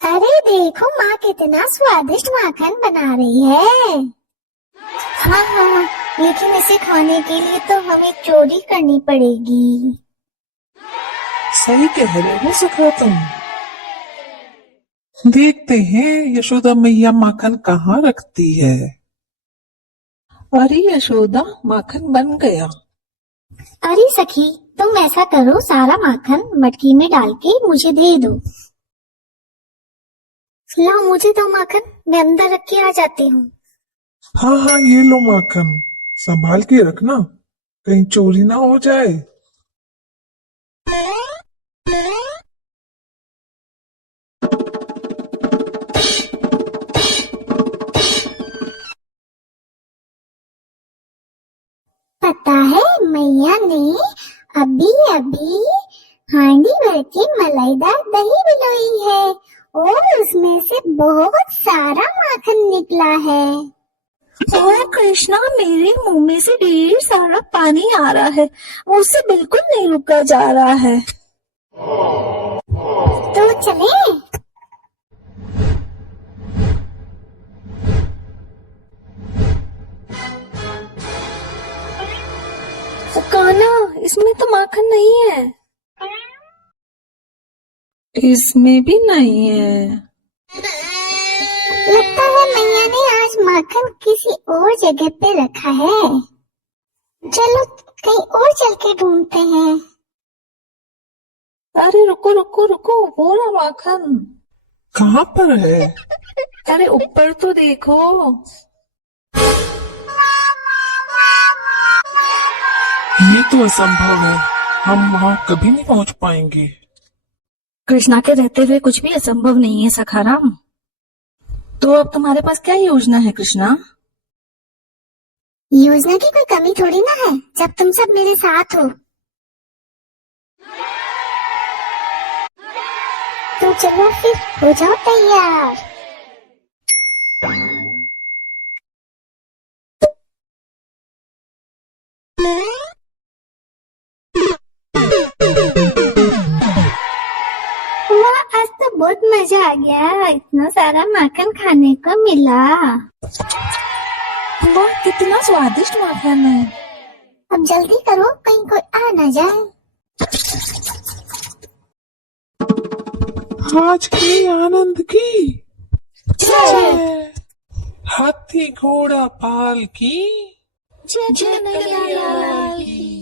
अरे देखो माँ कितना स्वादिष्ट माखन बना रही है। हाँ हाँ, लेकिन इसे खाने के लिए तो हमें चोरी करनी पड़ेगी। सही कह रहे हो सखा तुम। देखते हैं यशोदा मैया माखन कहाँ रखती है। अरे यशोदा, माखन बन गया। अरे सखी, तुम ऐसा करो, सारा माखन मटकी में डाल के मुझे दे दो। लाओ मुझे दो माखन, मैं अंदर रख के आ जाती हूँ। हाँ हाँ, ये लो माखन, संभाल के रखना, कहीं चोरी ना हो जाए। पता है मैया ने अभी अभी हांडी भर के मलाईदार दही बिलोई है और उसमें से बहुत सारा माखन निकला है। ओ कृष्णा, मेरे मुंह में से ढेर सारा पानी आ रहा है, मुझसे बिल्कुल नहीं रुका जा रहा है। तो चले। कान्हा, इसमें तो माखन नहीं है। इसमें भी नहीं है। लगता है मैया ने आज माखन किसी और जगह पे रखा है। चलो कहीं और चल के ढूंढते हैं। अरे रुको रुको रुको, वो रहा माखन। कहाँ पर है? अरे ऊपर तो देखो। ये तो असंभव है, हम वहाँ कभी नहीं पहुँच पाएंगे। कृष्णा के रहते हुए कुछ भी असंभव नहीं है सखाराम। तो अब तुम्हारे पास क्या योजना है कृष्णा? योजना की कोई कमी थोड़ी ना है जब तुम सब मेरे साथ हो। तो चलो फिर, हो जाओ तैयार। वाह, आज तो बहुत मजा आ गया, इतना सारा माखन खाने को मिला। वाह, कितना स्वादिष्ट माखन है। अब जल्दी करो, कहीं कोई आ ना जाए। आज के आनंद की जय। हाथी घोड़ा पाल की जय जय मैया लाल की।